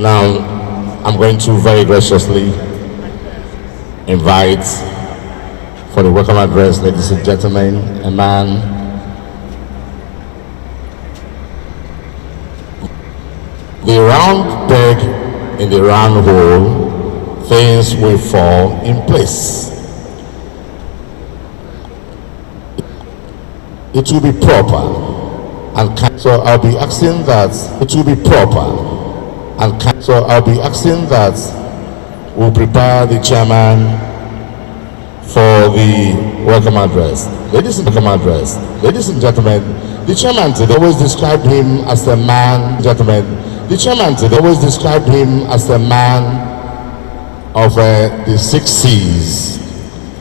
Now, I'm going to very graciously invite for the welcome address, ladies and gentlemen, a man the round peg in the round hole, things will fall in place. It will be proper and so I'll be asking that it will be proper and so I'll be asking that we'll prepare the chairman for the welcome address. Ladies and gentlemen, the chairman today always described him as the man, the chairman today always described him as the man of the 6 C's,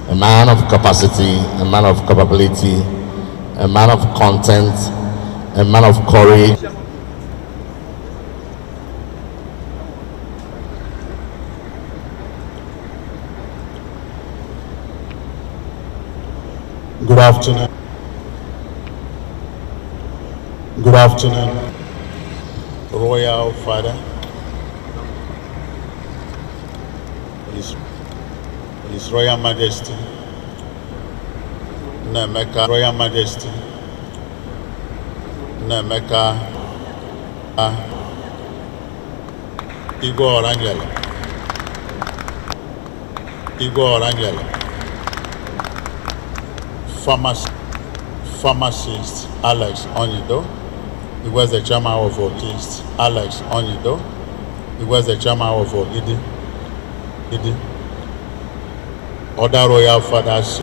a man of capacity, a man of capability, a man of content, a man of courage. Good afternoon. Good afternoon, Royal Father, His Royal Majesty, Nemeka, Royal Majesty, Nemeka, Igor Orangela, Pharmacist Alex Onido. He was the chairman of Otist, Alex Onido. He was the chairman of Ogidi. Other royal fathers.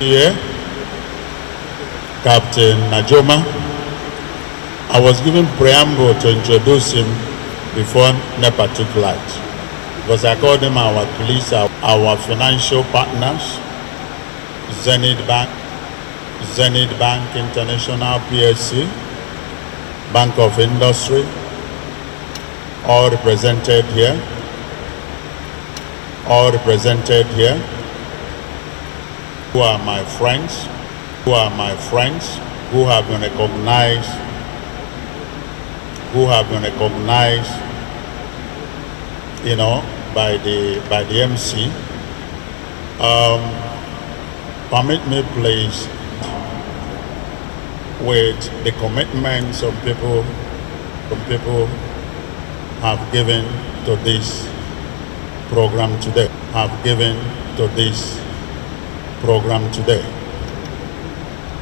Here, Captain Najoma. I was given preamble to introduce him before NEPA took flight, because I called him our police, our financial partners, Zenith Bank International PSC, Bank of Industry, all represented here. Who are my friends, who have been recognized, by the MC. Permit me, please, with the commitment some people have given to this program today,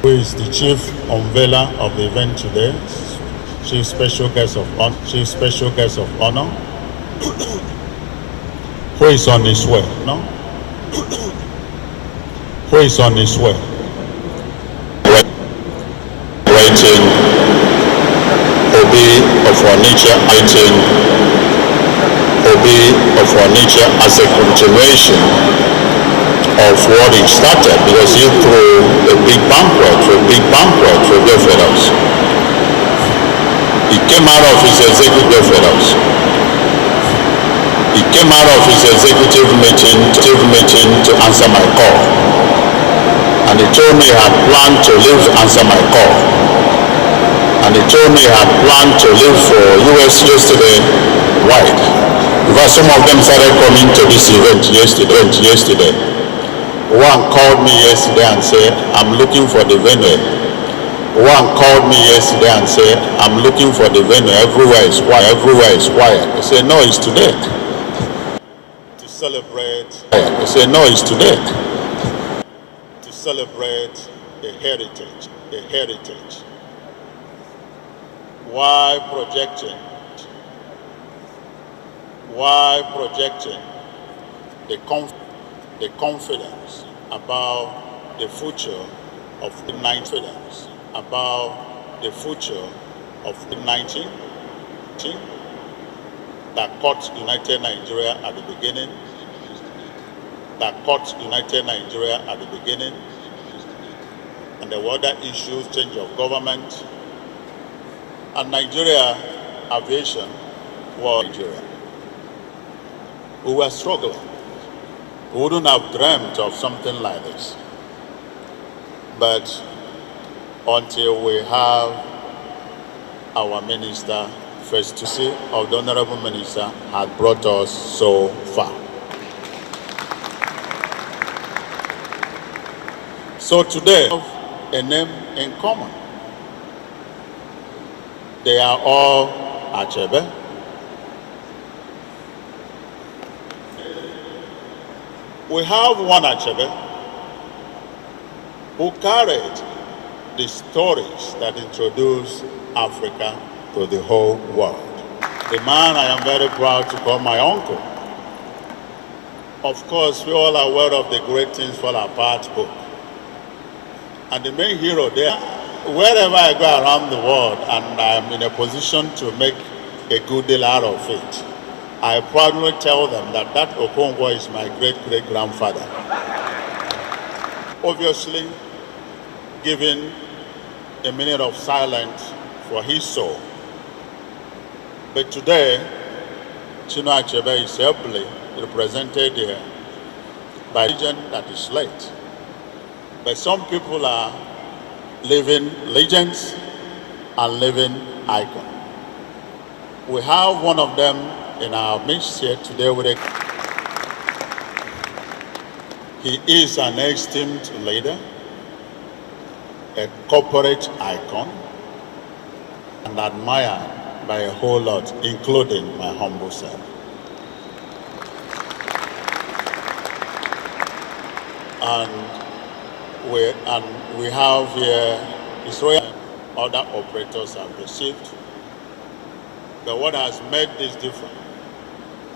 Who is the chief unveiler of the event today? Chief special guest of honor. Who is on his way? Who is on his way? Waiting. Obi of our nature as a continuation of what he started, because he threw a big banquet for veterans. He came out of his executive meeting to answer my call, and he told me he had planned to leave for US yesterday. Why? Because some of them started coming to this event yesterday. One called me yesterday and said, I'm looking for the venue. Everywhere is quiet. I said, no, it's today. To celebrate the heritage. Why projecting the the confidence about the future of COVID-19, about the future of COVID-19 that caught United Nigeria at the beginning, and there were other issues, change of government, and Nigeria aviation was Nigeria. We were struggling. We wouldn't have dreamt of something like this. But until we have our minister, first to see of the Honorable Minister, had brought us so far. So today, we have a name in common. They are all Achebe. We have one Achebe who carried the stories that introduced Africa to the whole world. The man I am very proud to call my uncle. Of course, we all are aware of the Great Things Fall Apart book. And the main hero there, wherever I go around the world and I'm in a position to make a good deal out of it, I proudly tell them that that Okonkwo is my great-great-grandfather. Obviously, giving a minute of silence for his soul. But today, Chinua Achebe is ably represented here by a legend that is late. But some people are living legends and living icons. We have one of them in our midst here today. He is an esteemed leader, a corporate icon, and admired by a whole lot, including my humble self. And we have here Israel and other operators have received. But what has made this different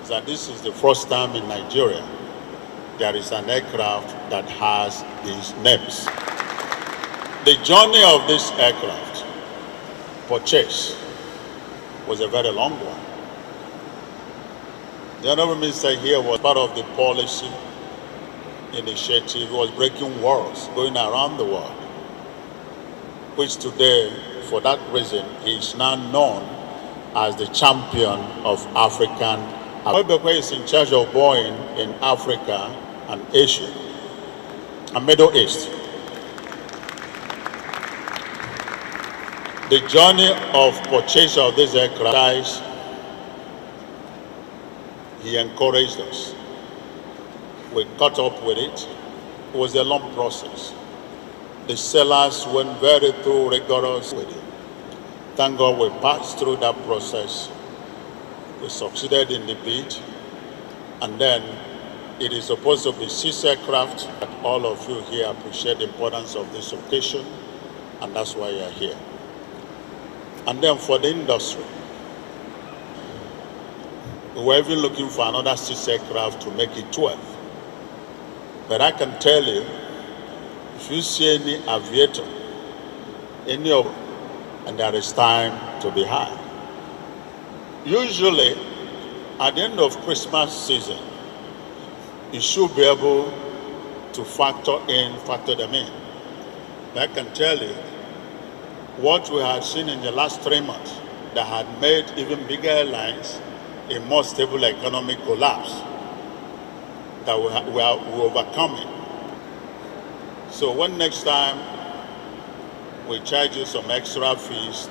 is that this is the first time in Nigeria there is an aircraft that has these names. The journey of this aircraft purchase was a very long one. The Honorable Minister here was part of the policy initiative. He was breaking walls, going around the world, which today, for that reason, he is now known as the champion of African. Oebekwe is in charge of Boeing in Africa and Asia and Middle East. The journey of purchase of this aircraft, he encouraged us. We caught up with it. It was a long process. The sellers went very through rigorous with it. Thank God we passed through that process. We succeeded in the bid. And then it is supposed to be 6 aircraft. But all of you here appreciate the importance of this occasion. And that's why you're here. And then for the industry, we were even looking for another 6 aircraft to make it 12. But I can tell you, if you see any aviator, any of them, and there is time to be had. Usually, at the end of Christmas season, you should be able to factor them in. But I can tell you, what we had seen in the last 3 months that had made even bigger airlines a more stable economic collapse, that we are overcoming. So when next time we charge you some extra fees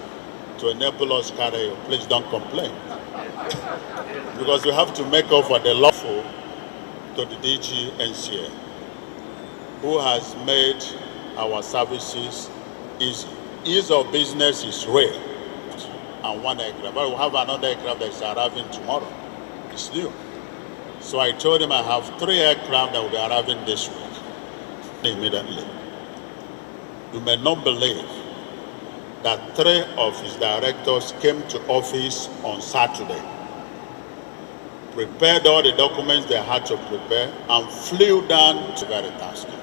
to enable us carry you, please don't complain. Because we have to make up for the lawful to the DG NCA, who has made our services easy. Ease of business is rare, and one aircraft. But we have another aircraft that is arriving tomorrow. It's new. So I told him I have 3 aircraft that will be arriving this week, immediately. You may not believe that 3 of his directors came to office on Saturday. prepared all the documents they had to prepare, and flew down to very tasking.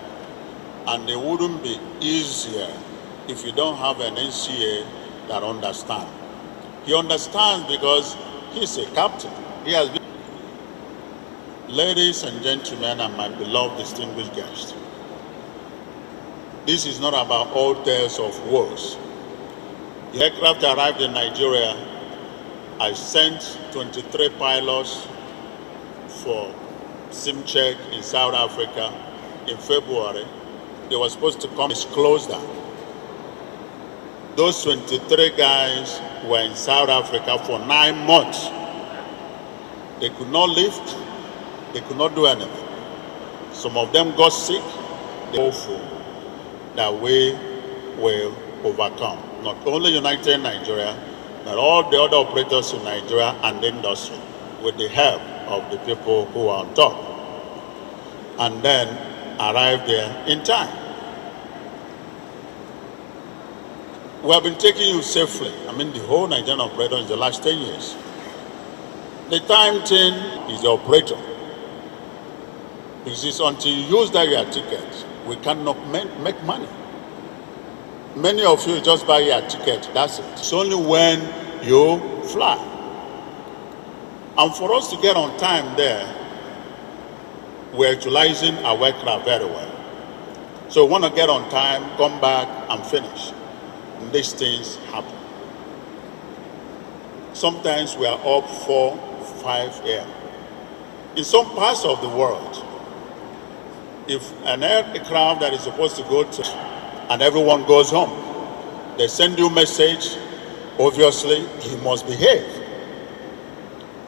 And it wouldn't be easier if you don't have an NCA that understands. He understands because he's a captain. He has been. Ladies and gentlemen, and my beloved distinguished guests, this is not about old tales of wars. The aircraft arrived in Nigeria. I sent 23 pilots for SIM check in South Africa in February. They were supposed to come. It's closed down. Those 23 guys were in South Africa for 9 months. They could not lift. They could not do anything. Some of them got sick. They're hopeful that we will overcome. Not only United Nigeria, but all the other operators in Nigeria and the industry, with the help of the people who are on top, and then arrive there in time. We have been taking you safely. I mean, the whole Nigerian operator in the last 10 years. The time thing is the operator. Because it's until you use that your ticket, we cannot make money. Many of you just buy your ticket, that's it. It's only when you fly. And for us to get on time there, we're utilizing our aircraft very well. So we want to get on time, come back, and finish. And these things happen. Sometimes we are up 4, 5 a.m. In some parts of the world, if an aircraft that is supposed to go to and everyone goes home, they send you a message, obviously, you must behave.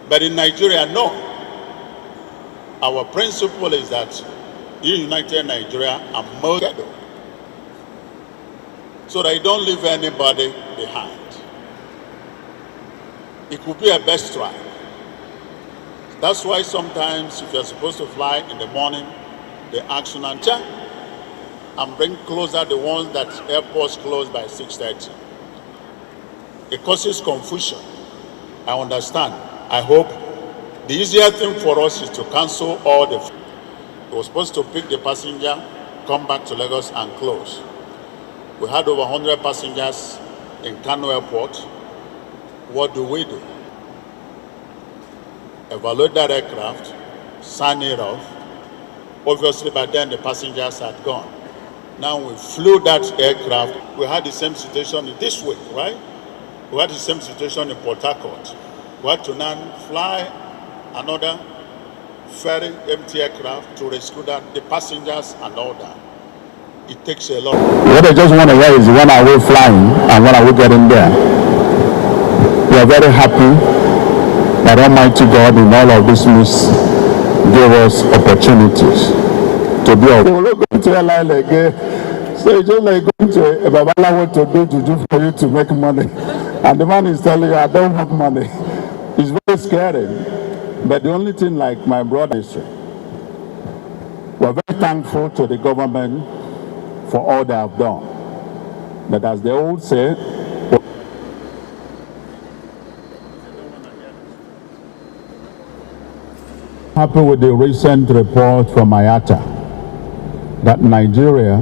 But in Nigeria, no. Our principle is that in United Nigeria are more scheduled, so that you don't leave anybody behind. It could be a best try. That's why sometimes if you're supposed to fly in the morning, they ask you and bring closer the ones that airports close by 6:30. It causes confusion. I understand. I hope the easier thing for us is to cancel all the. We were supposed to pick the passenger, come back to Lagos and close. We had over 100 passengers in Kano Airport. What do? Evaluate that aircraft, sign it off. Obviously, by then the passengers had gone. Now we flew that aircraft. We had the same situation this week, right? We had the same situation in Port Harcourt. We had to now fly another ferry empty aircraft to rescue the passengers and all that. It takes a lot. What I just want to hear is when are we flying and when are we getting there? We are very happy that Almighty God in all of this midst gave us opportunities to be able. We're not going to Airlines again. So it's just like going to a Babalawo to do juju for you to make money. And the man is telling you, I don't have money. It's very scary. But the only thing, like my brother is, we're very thankful to the government for all they have done. But as they all say, happy with the recent report from IATA that Nigeria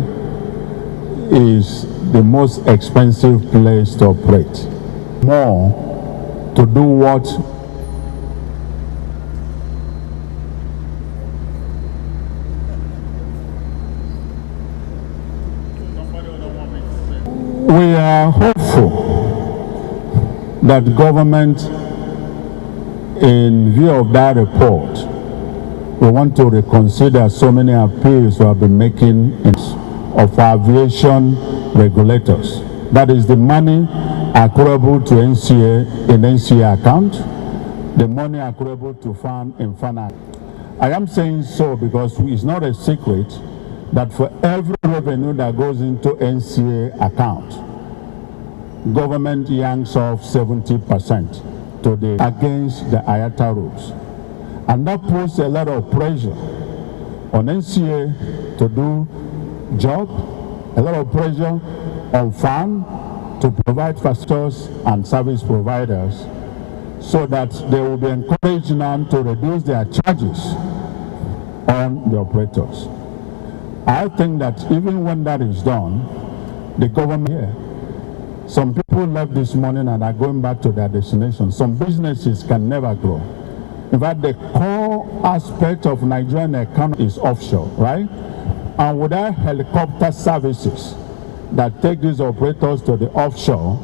is the most expensive place to operate. More to do what we are hopeful that government, in view of that report, we want to reconsider so many appeals we have been making of aviation regulators. That is the money accruable to NCA in NCA account, the money accruable to FAN in FAN. I am saying so because it's not a secret that for every revenue that goes into NCA account, government yanks off 70% to the against the IATA rules. And that puts a lot of pressure on NCA to do job, a lot of pressure on FAN to provide facilities and service providers so that they will be encouraged now to reduce their charges on the operators. I think that even when that is done, the government here, some people left this morning and are going back to their destination. Some businesses can never grow. In fact, the core aspect of Nigerian economy is offshore, right? And without helicopter services that take these operators to the offshore,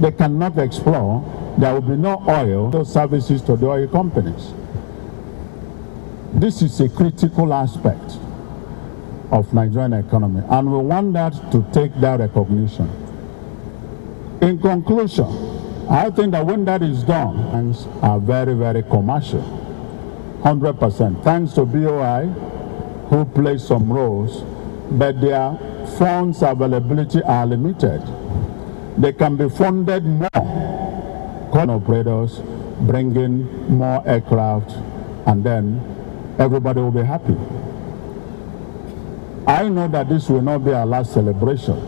they cannot explore. There will be no oil, no services to the oil companies. This is a critical aspect of Nigerian economy, and we want that to take that recognition. In conclusion, I think that when that is done, things are very, very commercial, 100%. Thanks to BOI, who plays some roles, but their funds availability are limited. They can be funded more. Operators bring in more aircraft, and then everybody will be happy. I know that this will not be our last celebration.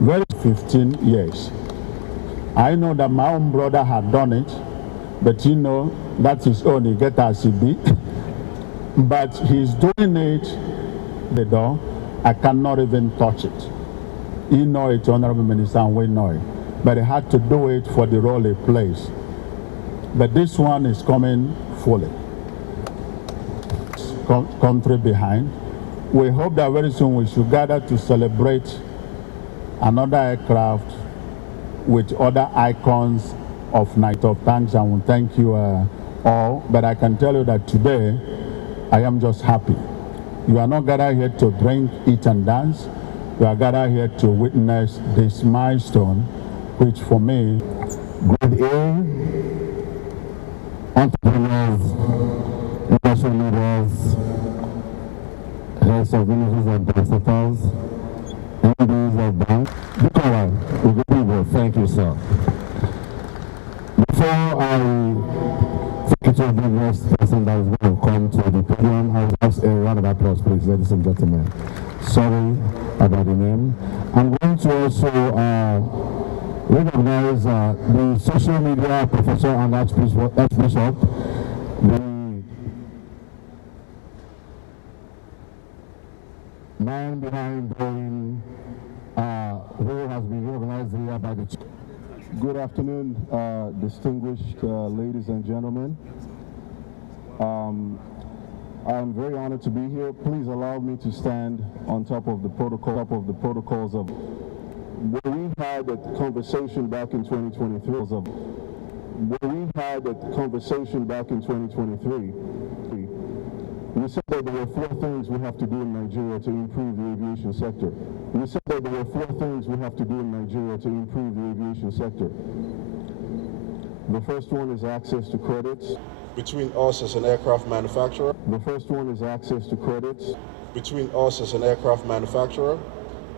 Very 15 years. I know that my own brother had done it, but you know, that's his own, he get as he be. But he's doing it, the door, I cannot even touch it. You know it, Honorable Minister, and we know it. But he had to do it for the role he plays. But this one is coming fully. Country behind. We hope that very soon we should gather to celebrate another aircraft with other icons of Night of Thanks, and we thank you all. But I can tell you that today I am just happy. You are not gathered here to drink, eat and dance. You are gathered here to witness this milestone, which for me, good evening, entrepreneurs, industry leaders, heads of ministries and principals, MDs of banks. Thank you, sir. Before I take you to the next person that is going to come to the podium, I will ask a round of applause, please, ladies and gentlemen. Sorry about the name. I'm going to also recognize the social media professor and Archbishop, the man behind Boeing, who has been recognized here by the... Good afternoon, distinguished ladies and gentlemen. I'm very honored to be here. Please allow me to stand on top of the protocols of... When we had a conversation back in 2023, we said that there were 4 things we have to do in Nigeria to improve the aviation sector. The first one is access to credits. Between us as an aircraft manufacturer. The first one is access to credits. Between us as an aircraft manufacturer,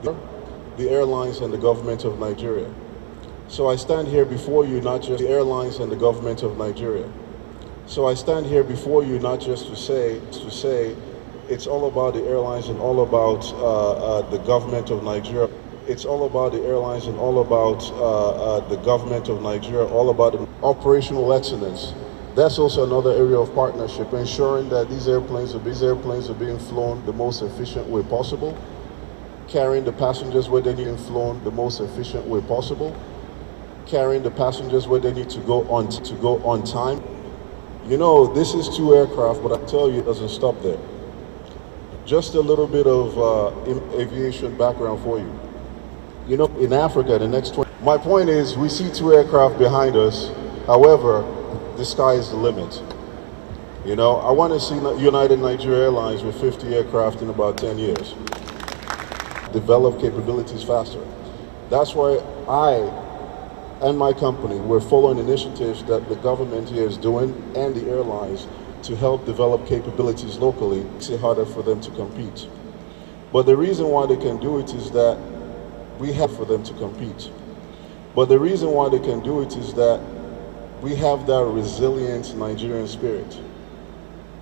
the airlines and the government of Nigeria. So I stand here before you not just the airlines and the government of Nigeria. So I stand here before you not just to say it's all about the airlines and all about the government of Nigeria. It's all about the airlines and all about the government of Nigeria, all about the operational excellence. That's also another area of partnership, ensuring that these airplanes are being flown the most efficient way possible, carrying the passengers where they need to be flown the most efficient way possible, carrying the passengers where they need to go on time. You know, this is 2 aircraft, but I tell you, it doesn't stop there. Just a little bit of aviation background for you. You know, in Africa, the next 20... My point is, we see 2 aircraft behind us. However, the sky is the limit. You know, I want to see United Nigeria Airlines with 50 aircraft in about 10 years. Develop capabilities faster. That's why I and my company, we're following initiatives that the government here is doing and the airlines to help develop capabilities locally. It's harder for them to compete. But the reason why they can do it is that we have for them to compete. But the reason why they can do it is that we have that resilient Nigerian spirit.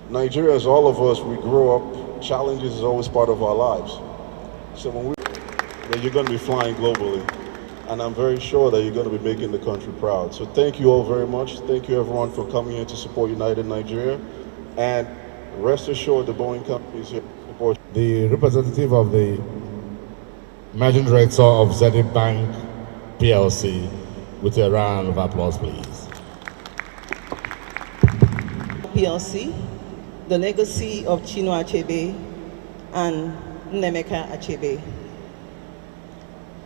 Nigeria, as all of us, we grow up, challenges is always part of our lives. So when you're going to be flying globally, and I'm very sure that you're going to be making the country proud. So thank you all very much. Thank you everyone for coming here to support United Nigeria, and rest assured the Boeing company is here to support. The representative of the managing director of Zenith Bank PLC, with a round of applause, please. PLC, the legacy of Chinua Achebe and Nnemeka Achebe.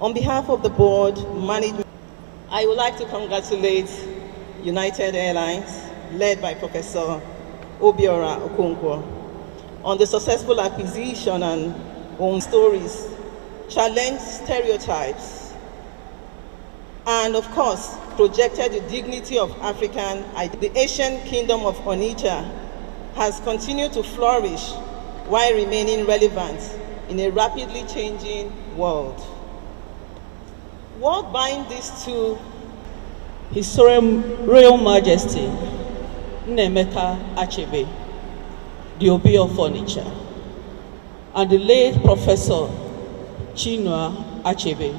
On behalf of the board, management, I would like to congratulate United Airlines, led by Professor Obiora Okonkwo, on the successful acquisition and own stories, challenged stereotypes, and of course, projected the dignity of African. The ancient kingdom of Onitsha has continued to flourish while remaining relevant in a rapidly changing world. What binds these two? His Royal Majesty Nnemeka Achebe, the Obi of Onitsha, and the late Professor Chinua Achebe,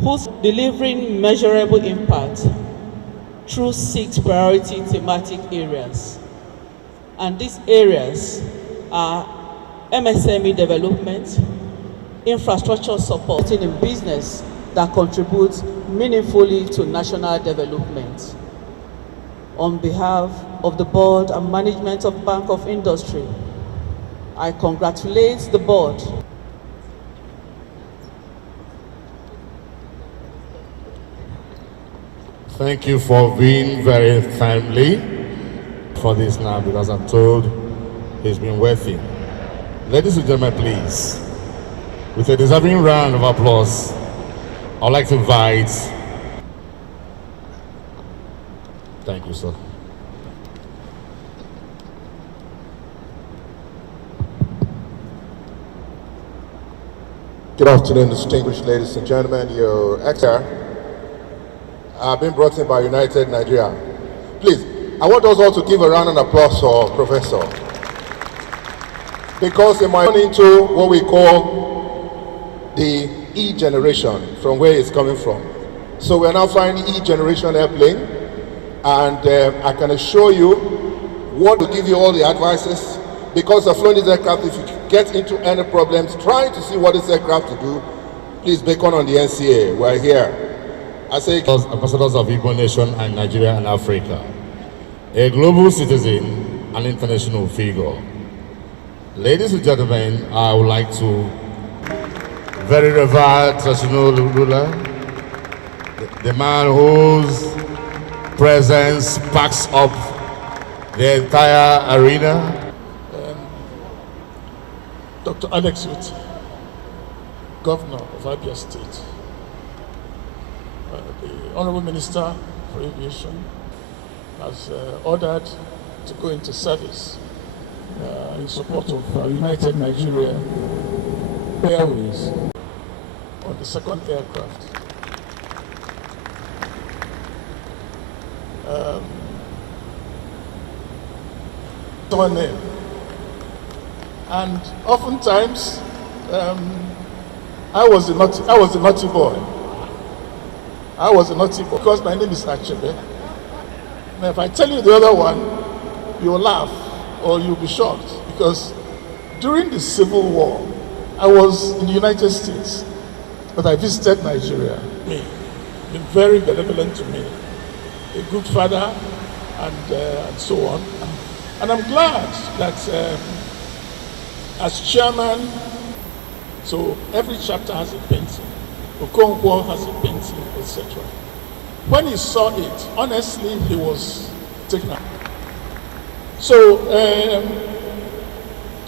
who's delivering measurable impact through 6 priority thematic areas. And these areas are MSME development, infrastructure support in business that contributes meaningfully to national development. On behalf of the board and management of Bank of Industry, I congratulate the board. Thank you for being very timely for this now, because I'm told he's been worthy. Ladies and gentlemen, please, with a deserving round of applause, I'd like to invite. Thank you, sir. Good afternoon, distinguished ladies and gentlemen. Your Excellency, I've been brought in by United Nigeria. Please, I want us all to give a round of applause for Professor. Because in my into what we call the E generation, from where it's coming from. So we're now flying E generation airplane, and I can assure you what will give you all the advices, because I've flown this aircraft. If you get into any problems trying to see what this aircraft to do, please beacon on the NCA. We're here. I say ambassadors of Igbo Nation and Nigeria and Africa, a global citizen, an international figure. Ladies and gentlemen, I would like to very revered traditional ruler, the man whose presence backs up the entire arena. Dr. Alex Uti, Governor of Abia State, the Honorable Minister for Aviation has ordered to go into service in support of United Nigeria Airways on the second aircraft. Someone name. And oftentimes, I was a naughty boy. I was a naughty boy because my name is Achebe. Now, if I tell you the other one, you'll laugh or you'll be shocked, because during the Civil War, I was in the United States, but I visited Nigeria. Been very benevolent to me, a good father, and so on. And I'm glad that as chairman, so every chapter has a painting. Okonkwo has a painting, etc. When he saw it, honestly, he was taken up. So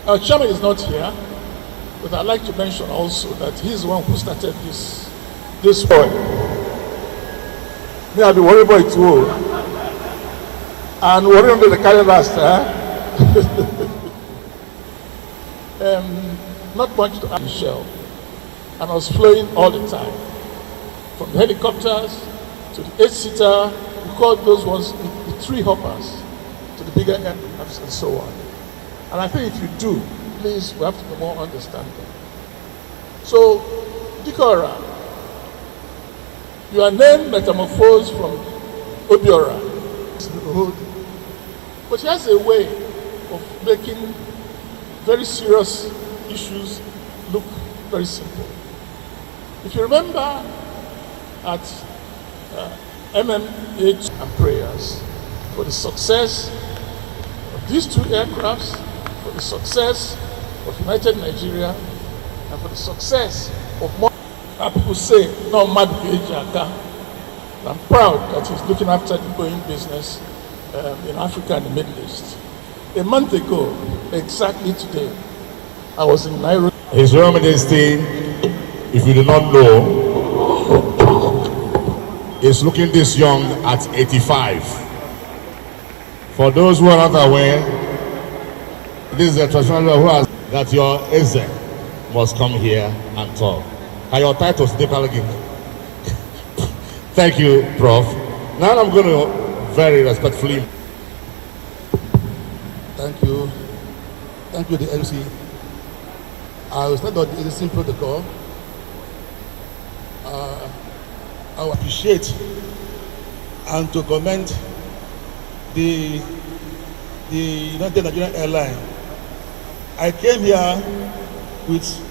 our chairman is not here, but I'd like to mention also that he's the one who started this boy. Me, I'll be worried about it too. And worry under the carry last, not much to add shell. And I was flowing all the time. From the helicopters to the 8-seater, we call those ones the 3 hoppers, to the bigger aircrafts and so on. And I think if you do, please, we have to be more understanding. So, Dikora, Your name metamorphosed from Obiora. But she has a way of making very serious issues look very simple. If you remember at MMH and prayers for the success of these two aircrafts, for the success of United Nigeria, and for the success of more. People say, no, I'm proud that he's looking after the Boeing business in Africa and the Middle East. A month ago, exactly today, I was in Nairobi. His Royal Majesty, if you do not know, is looking this young at 85. For those who are not aware, this is a traditional who has that your Eze must come here and talk. And your titles, Thank you, Prof. Now I'm going to very respectfully. Thank you. Thank you, the MC. I will start on the listening protocol. I appreciate and to commend the United Nigerian Airlines. I came here with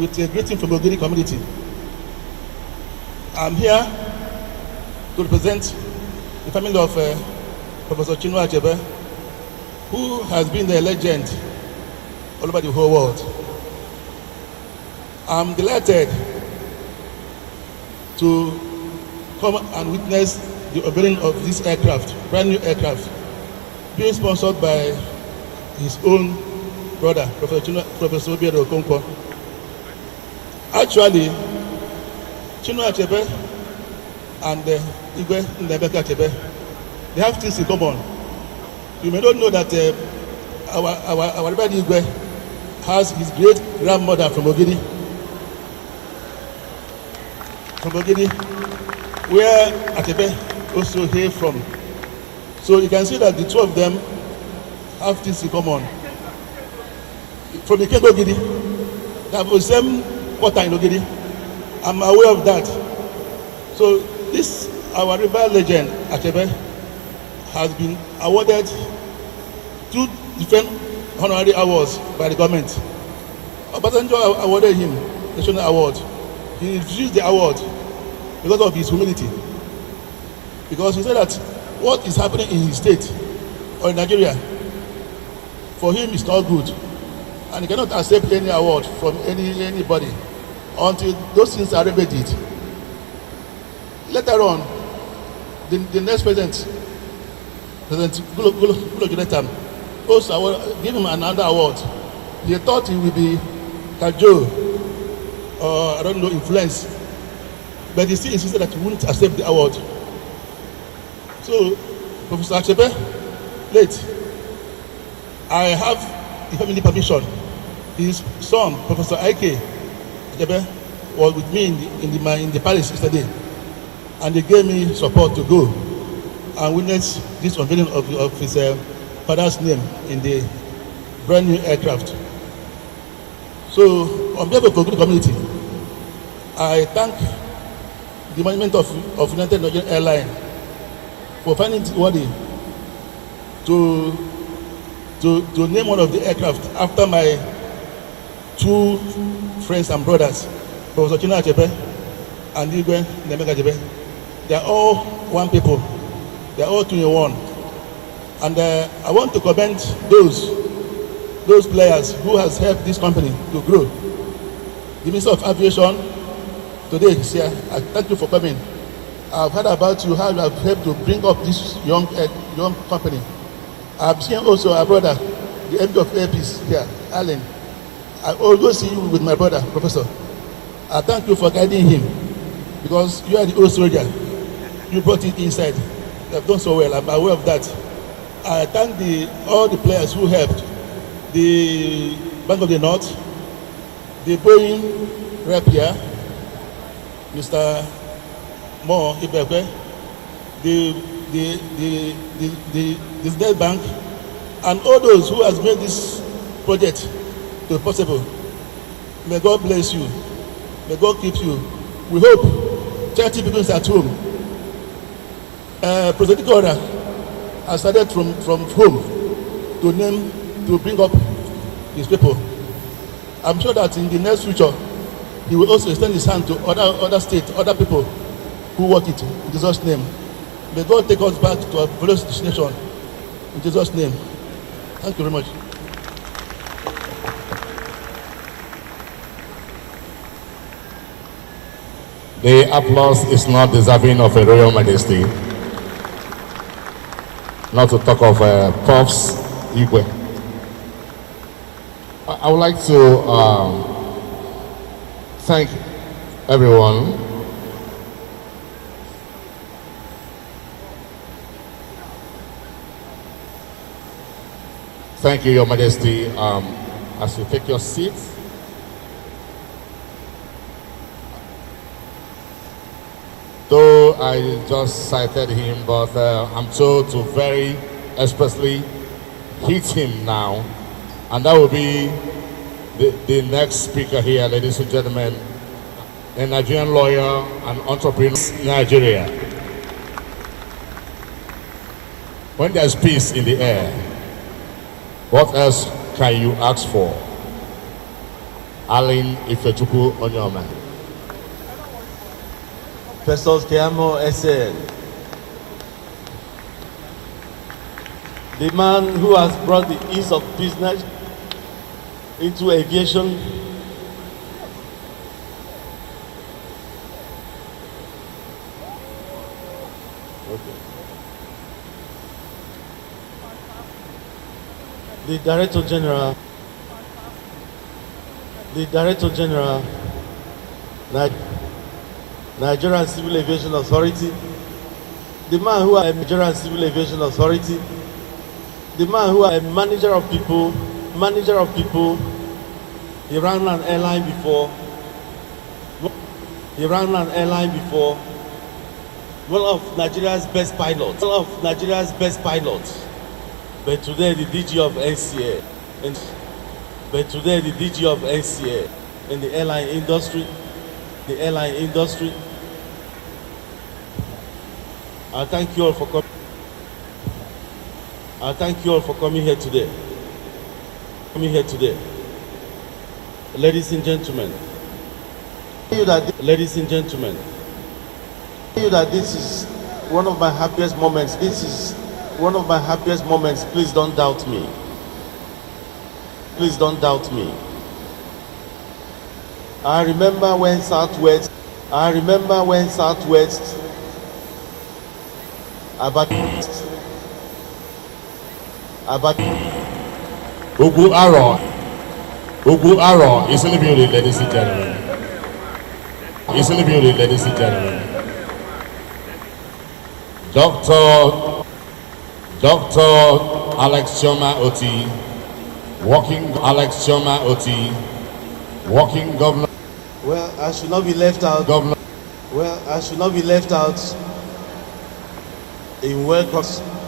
a greeting from the Ogiri community. I'm here to represent the family of Professor Chinua Achebe, who has been a legend all over the whole world. I'm delighted to come and witness the unveiling of this aircraft, brand new aircraft, being sponsored by his own brother, Professor Obiora Okonkwo. Actually, Chinua Achebe and Igwe Nnebeka Achebe, they have things in common. You may not know that our Rebbe Igwe has his great grandmother from Ogidi, where Achebe also hailed from. So you can see that the two of them have things in common. From Ikego Ogidi, they have the same quarter in Ogidi. I'm aware of that. So this, our Rebbe legend, Achebe, has been awarded 2 different honorary awards by the government. Obasanjo awarded him the National Award. He refused the award because of his humility. Because he said that what is happening in his state or in Nigeria, for him is not good. And he cannot accept any award from anybody until those things are remedied. Later on, the next president, President Goodluck Jonathan, also give him another award. He thought he would be cajole or I don't know, influence, but he still insisted that he wouldn't accept the award. So, Professor Achebe, late, I have the family permission. His son, Professor Ike Achebe, was with me in the Paris yesterday, and they gave me support to go and witness this unveiling of his father's name in the brand new aircraft. So, on behalf of the community, I thank the management of United Nigerian Airlines for finding it worthy to name one of the aircraft after my 2 friends and brothers, Professor Chinua Achebe and Igwe Nnebeka Achebe. They are all one people. They are all 2 in 1. And I want to commend those players who has helped this company to grow. The Minister of Aviation today is here. I thank you for coming. I've heard about you, how you have helped to bring up this young company. I've seen also our brother, the MD of APs here, Alan. I always see you with my brother, Professor. I thank you for guiding him because you are the old soldier. You brought it inside. You have done so well. I'm aware of that. I thank all the players who helped. The Bank of the North, the Boeing rep here, Mr. Mo Ibekwe, the State Bank, and all those who has made this project to possible. May God bless you. May God keep you. We hope 30 people at home. President order has started from home to bring up his people. I'm sure that in the next future, he will also extend his hand to other states, other people who want it. In Jesus' name. May God take us back to our glorious destination. In Jesus' name. Thank you very much. The applause is not deserving of a royal majesty. Not to talk of Puffs Igwe. I would like to thank everyone. Thank you, Your Majesty. As you take your seats. Though I just cited him, but I'm told to very expressly hit him now. And that will be the next speaker here, ladies and gentlemen, a Nigerian lawyer and entrepreneur in Nigeria. When there's peace in the air, what else can you ask for? Alin Ifechuku Onyoma. Festus Keyamo SN. The man who has brought the ease of business into aviation. The Director General, Nigerian Civil Aviation Authority, the man who is Nigerian Civil Aviation Authority, the man who is a manager of people, he ran an airline before, one of Nigeria's best pilots, but today the DG of NCA, in the airline industry, I thank you all for coming here today. Ladies and gentlemen, this is one of my happiest moments. Please don't doubt me. I remember when Southwest about Ugu Aro is in the building, ladies and gentlemen. Dr. Alex Choma Oti, working governor. Well, I should not be left out. In welcoming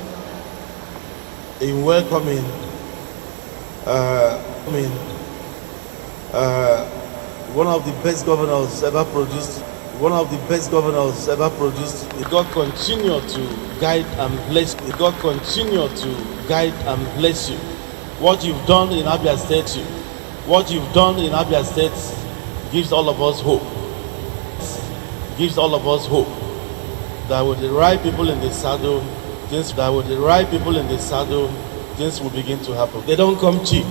one of the best governors ever produced. God continue to guide and bless you. What you've done in Abia State, gives all of us hope. That with the right people in the saddle, things will begin to happen. They don't come cheap.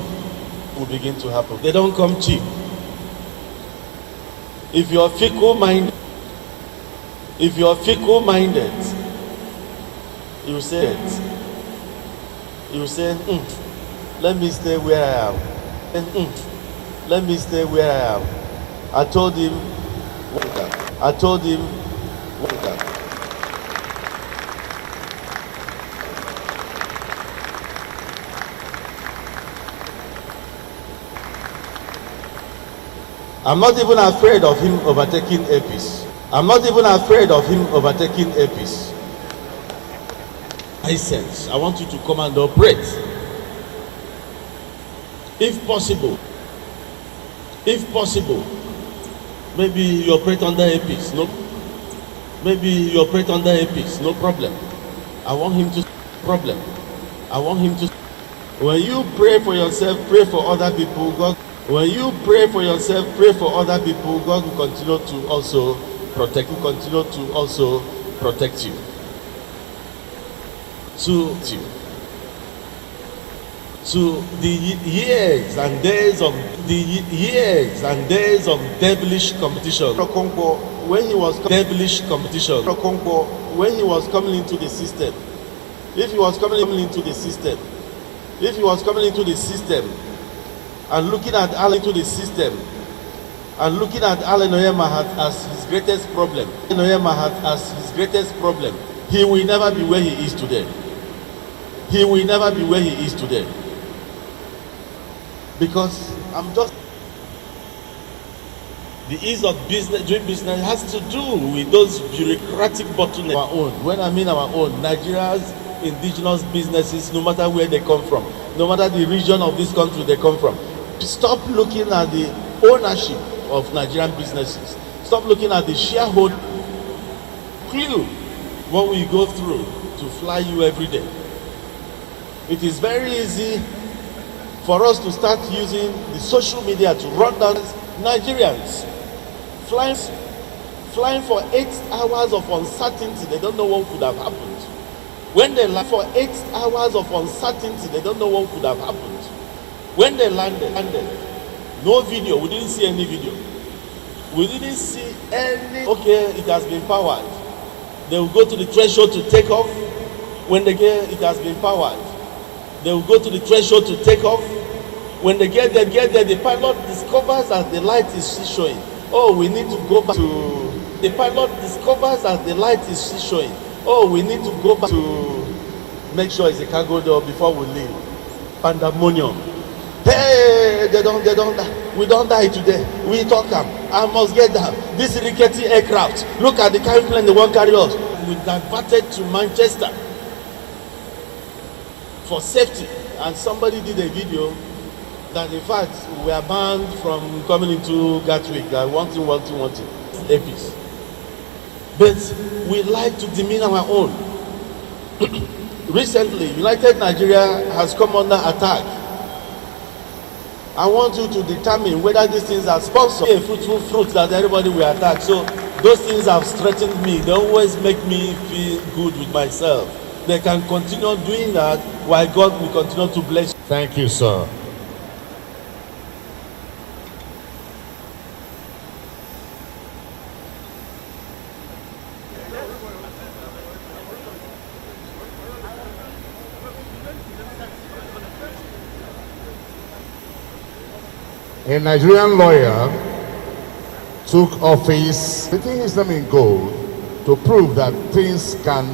If you're fickle-minded, you say, let me stay where I am. I told him, I'm not even afraid of him overtaking Apis. License. I want you to come and operate. If possible, maybe you operate under Apis. No. Maybe you operate under APs, no problem. I want him to problem. I want him to. When you pray for yourself, pray for other people. God. When you pray for yourself, pray for other people. God will continue to also protect. Will continue to also protect you. To the years and days of devilish competition. When he was devilish competition, when he was coming into the system, if he was coming into the system, and looking at Allen into the system, and looking at Allen Oyema as his greatest problem, he will never be where he is today. He will never be where he is today. Because the ease of business, doing business has to do with those bureaucratic bottlenecks. Our own. When I mean our own, Nigeria's indigenous businesses, no matter where they come from, no matter the region of this country they come from, stop looking at the ownership of Nigerian businesses. Stop looking at the shareholder. Clue what we go through to fly you every day. It is very easy for us to start using the social media to run down Nigerians. Flying for 8 hours of uncertainty, they don't know what could have happened. When they land for 8 hours of uncertainty, they don't know what could have happened. When they landed, no video, we didn't see any video. We didn't see any, okay, it has been powered. They will go to the threshold to take off. When they get, it has been powered. They will go to the threshold to take off. When they get there, the pilot discovers that the light is still showing. Oh, we need to go back to... The pilot discovers that the light is still showing. Oh, we need to go back to make sure it's a cargo door before we leave. Pandemonium. Hey, we don't die today. We talk them. I must get them. This rickety aircraft. Look at the kind of plane they won't carry us. We diverted to Manchester for safety. And somebody did a video that in fact we are banned from coming into Gatwick. One thing. APs. But we like to demean our own. Recently, United Nigeria has come under attack. I want you to determine whether these things are sponsored. A fruitful fruit that everybody will attack. So those things have strengthened me. They always make me feel good with myself. They can continue doing that while God will continue to bless. Thank you, sir. A Nigerian lawyer took office, putting his name in gold to prove that things can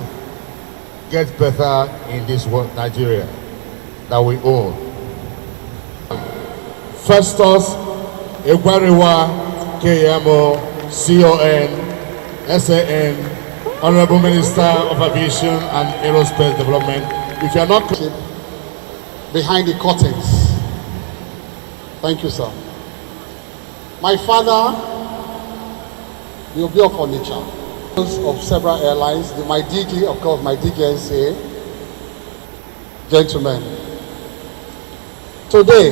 get better in this world, Nigeria, that we own. Festus Egwariwa, KMO, CON, SAN, Honorable Minister of Aviation and Aerospace Development. If you are not behind the curtains. Thank you, sir. My father, the Obi of Onitsha, of several airlines, my DG, of course, my DGNCA. Gentlemen, today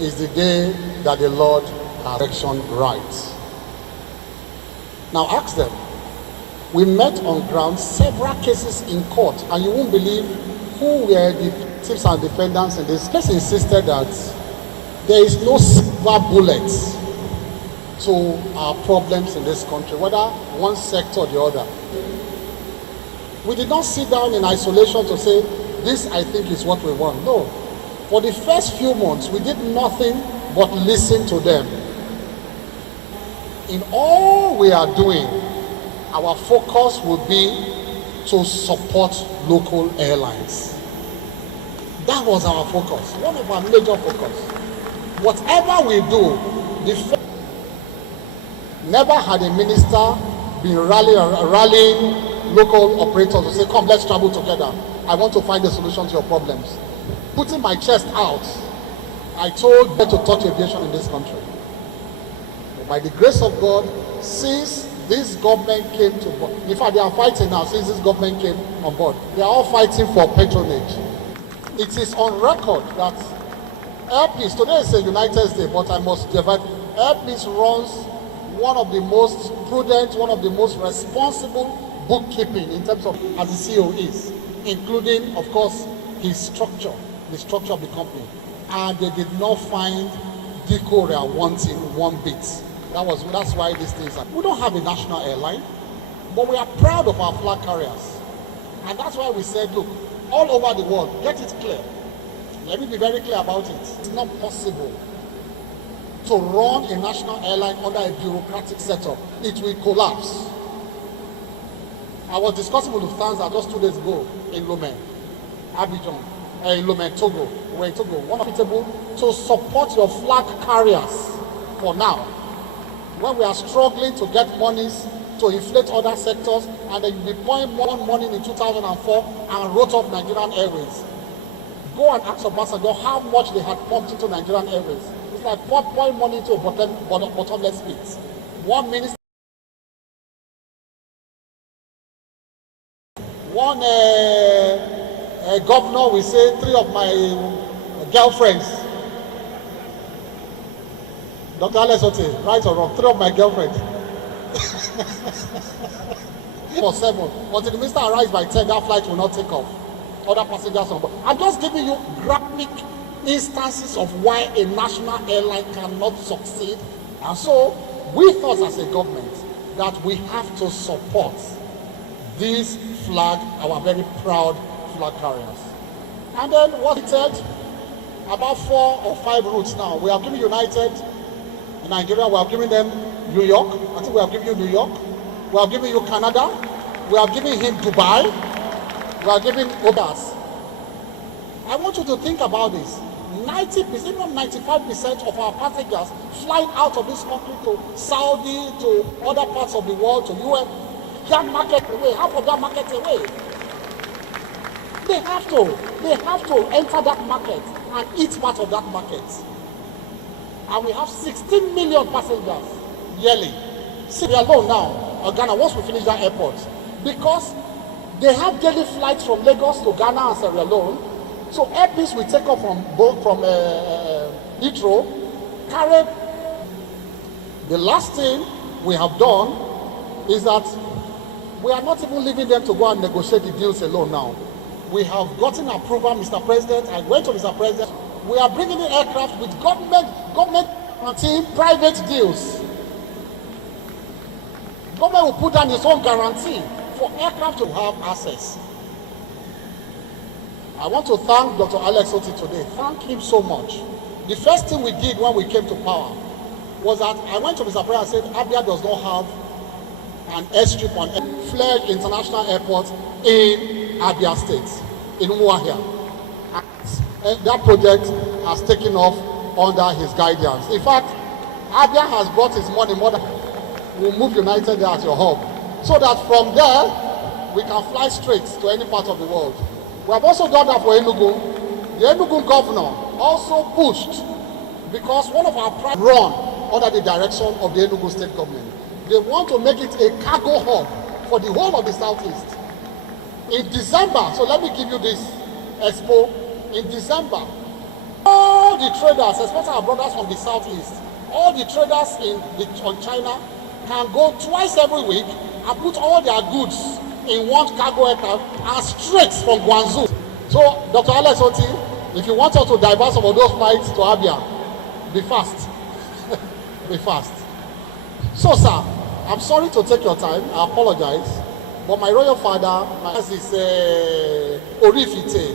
is the day that the Lord has election right. Now ask them. We met on ground, several cases in court, and you won't believe who were the plaintiffs and defendants in this case. Insisted that there is no silver bullet to our problems in this country, whether one sector or the other. We did not sit down in isolation to say, this I think is what we want. No. For the first few months, we did nothing but listen to them. In all we are doing, our focus will be to support local airlines. That was our focus, one of our major focus. Whatever we do, never had a minister been rallying local operators to say, come, let's travel together. I want to find a solution to your problems. Putting my chest out, I told them to touch aviation in this country. But by the grace of God, since this government came to board. In fact, they are fighting now since this government came on board. They are all fighting for patronage. It is on record that Airpeace, today is a United Day, but I must divide. Airpeace runs one of the most prudent, one of the most responsible bookkeeping in terms of as the CEO is, including, of course, his structure, the structure of the company. And they did not find decoria wanting one bit. That's why these things are. We don't have a national airline, but we are proud of our flag carriers. And that's why we said, look, all over the world, get it clear. Let me be very clear about it. It's not possible to run a national airline under a bureaucratic setup. It will collapse. I was discussing with Lufthansa just 2 days ago in Lomé, Abidjan, in Lomé, Togo. We're in Togo. One of it to support your flag carriers for now. When we are struggling to get monies to inflate other sectors, and then you'll be pouring more money in 2004 and wrote off Nigerian Airways. Go and ask Obasanjo how much they had pumped into Nigerian Airways. It's like pouring money into a bottomless pit. One minister, one governor will say 3 of my girlfriends. Dr. Alesote, right or wrong, 3 of my girlfriends. For 7. But if the minister arrives by 10, that flight will not take off. Other passengers on board. I'm just giving you graphic instances of why a national airline cannot succeed. And so we thought as a government that we have to support this flag, our very proud flag carriers. And then what it said, about 4 or 5 routes now. We have given United in Nigeria, we have given them New York. I think we have given you New York. We have given you Canada. We have given him Dubai. We are giving Obas. I want you to think about this. 90%, even 95% of our passengers flying out of this country to Saudi, to other parts of the world, to US, that market away, half of that market away. They have to enter that market and eat part of that market. And we have 16 million passengers yearly. See, we are alone now, Ghana, once we finish that airport. Because they have daily flights from Lagos to Ghana and Sierra Leone. So Airpeace will take off from Heathrow, carry. The last thing we have done is that we are not even leaving them to go and negotiate the deals alone now. We have gotten approval, Mr. President. I went to Mr. President. We are bringing in aircraft with government guarantee private deals. Government will put down its own guarantee for aircraft to have access. I want to thank Dr. Alex Oti today. Thank him so much. The first thing we did when we came to power was that I went to Mr. President and said, Abia does not have an airstrip on Flair International Airport in Abia State, in Umuahia. And that project has taken off under his guidance. In fact, Abia has brought his money more than we'll move United there as your hub, so that from there we can fly straight to any part of the world. We have also done that for Enugu. The Enugu governor also pushed, because one of our projects run under the direction of the Enugu state government. They want to make it a cargo hub for the whole of the southeast. In December, so let me give you this expo. In December, all the traders, especially our brothers from the southeast, all the traders on China can go twice every week and put all their goods in one cargo aircraft and straight from Guangzhou. So, Dr. Alex Oti, if you want us to divert some of those flights to Abia, be fast. Be fast. So, sir, I'm sorry to take your time. I apologize. But my royal father, my name is Orifite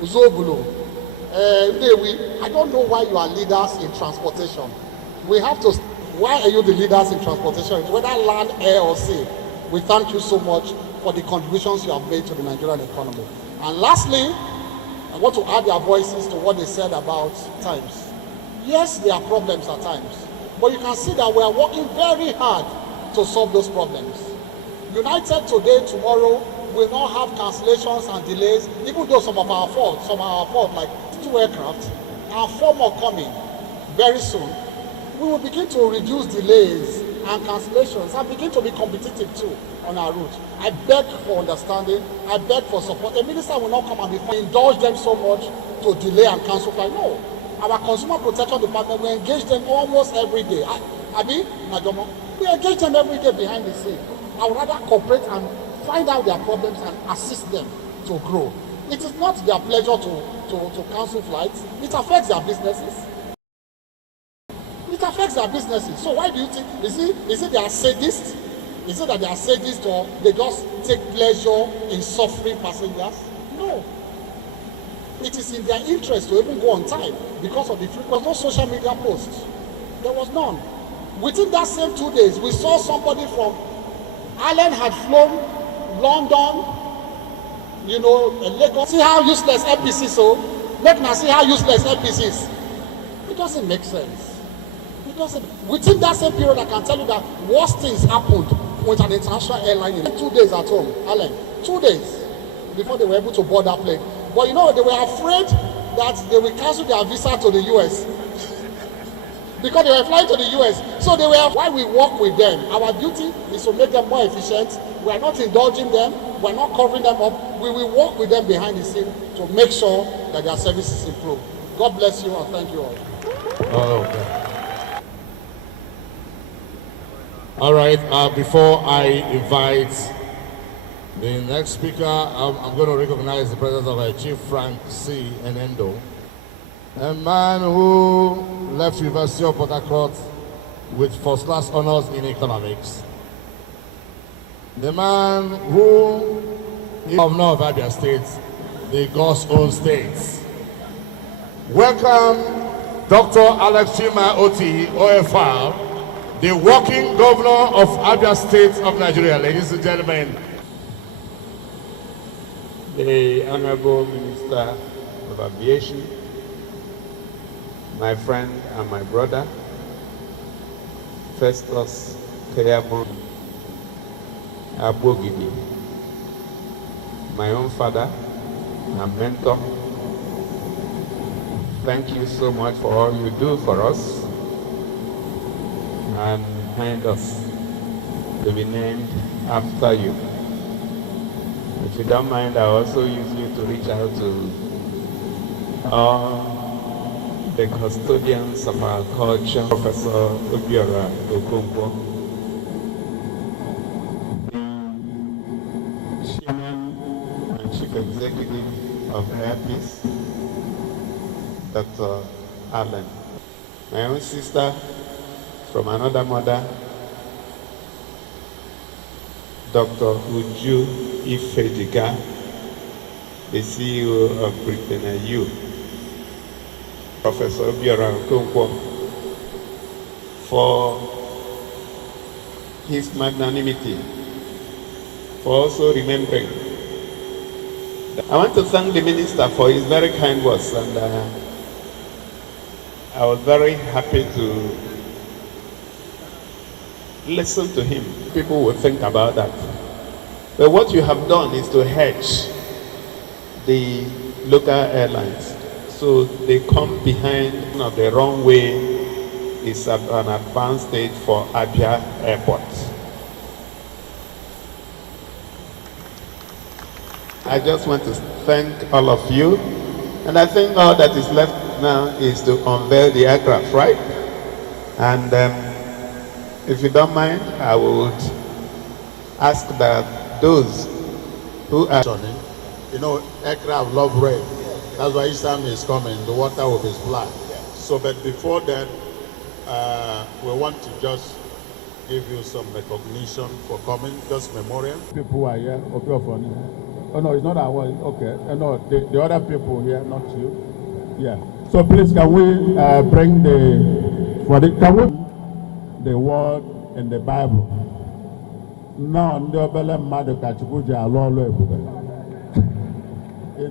Uzobulu. I don't know why you are leaders in transportation. We have to. Why are you the leaders in transportation? Whether land, air, or sea. We thank you so much for the contributions you have made to the Nigerian economy. And lastly, I want to add their voices to what they said about times. Yes, there are problems at times, but you can see that we are working very hard to solve those problems. United today, tomorrow, will not have cancellations and delays, even though some of our fault, like 2 aircraft, and 4 more coming very soon. We will begin to reduce delays and cancellations and begin to be competitive too on our route. I beg for understanding. I beg for support. The minister will not come and indulge them so much to delay and cancel flight. No. Our consumer protection department, we engage them almost every day. We engage them every day behind the scene. I would rather cooperate and find out their problems and assist them to grow. It is not their pleasure to cancel flights. It affects their businesses. It affects their businesses. So why do you think, is it they are sadists? Is it that they are sadists or they just take pleasure in suffering passengers? No. It is in their interest to even go on time because of the frequent, no social media posts. There was none. Within that same 2 days, we saw somebody from Ireland had flown London, Lagos. See how useless NPC so? Let me see how useless NPC is. It doesn't make sense. It doesn't. Within that same period, I can tell you that worse things happened with an international airline in 2 days at home. Ireland, 2 days before they were able to board that plane. But they were afraid that they will cancel their visa to the US. Because they were flying to the US. So why we work with them. Our duty is to make them more efficient. We are not indulging them. We are not covering them up. We will work with them behind the scene to make sure that their services improve. God bless you and thank you all. Oh, okay. All right, before I invite the next speaker, I'm going to recognize the presence of Chief Frank C. Enendo, a man who left University of Port Harcourt with first-class honors in economics. The man who is governor of Abia State, the God's own state. Welcome, Dr. Alex Chima Oti, OFR, the working governor of Abia State of Nigeria. Ladies and gentlemen. The Honorable Minister of Aviation, my friend and my brother, Festus Keyabon Abogidi, my own father and mentor. Thank you so much for all you do for us and behind us to be named after you. If you don't mind, I also use you to reach out to all the custodians of our culture, Professor Obiora Okonkwo, the Chairman and Chief Executive of Airpeace, Dr. Allen, my own sister from another mother, Dr. Uju Ifediga, the CEO of Britain U, Professor Obiora Okonkwo, for his magnanimity, for also remembering. I want to thank the minister for his very kind words, and I was very happy to listen to him. People will think about that. But what you have done is to hedge the local airlines. So they come behind the wrong way is at an advanced stage for Abia Airport. I just want to thank all of you. And I think all that is left now is to unveil the aircraft, right? And if you don't mind, I would ask that those who are... Aircraft love rain. That's why each time it's coming, the water will be splashed. So, but before that, we want to just give you some recognition for coming, just memorial. People are here, oh no, it's not our, okay. No, the other people here, not you. Yeah. So please, can we bring the word in the Bible? No,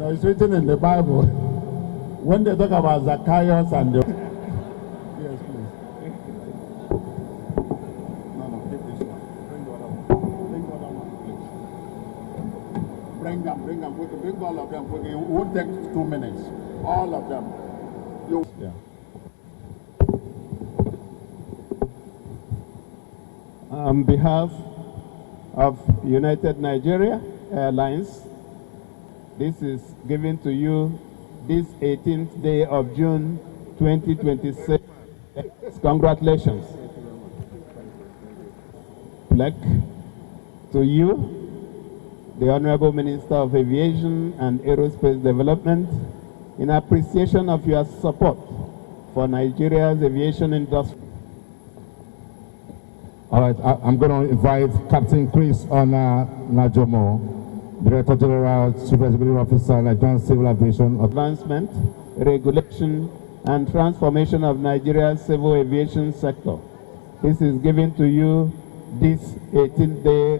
it's written in the Bible. When they talk about Zacchaeus and the... Yes, please. No, take this one. Bring the other one, please. Bring them. We can bring all of them. It won't take 2 minutes. All of them. Yeah. On behalf of United Nigeria Airlines, this is given to you this 18th day of June 2026. Congratulations. Plaque to you, the Honorable Minister of Aviation and Aerospace Development, in appreciation of your support for Nigeria's aviation industry. All right, I'm going to invite Captain Chris Najomo, Director General, Chief Executive Officer, Nigerian Civil Aviation. Advancement, regulation, and transformation of Nigeria's civil aviation sector. This is given to you this 18th day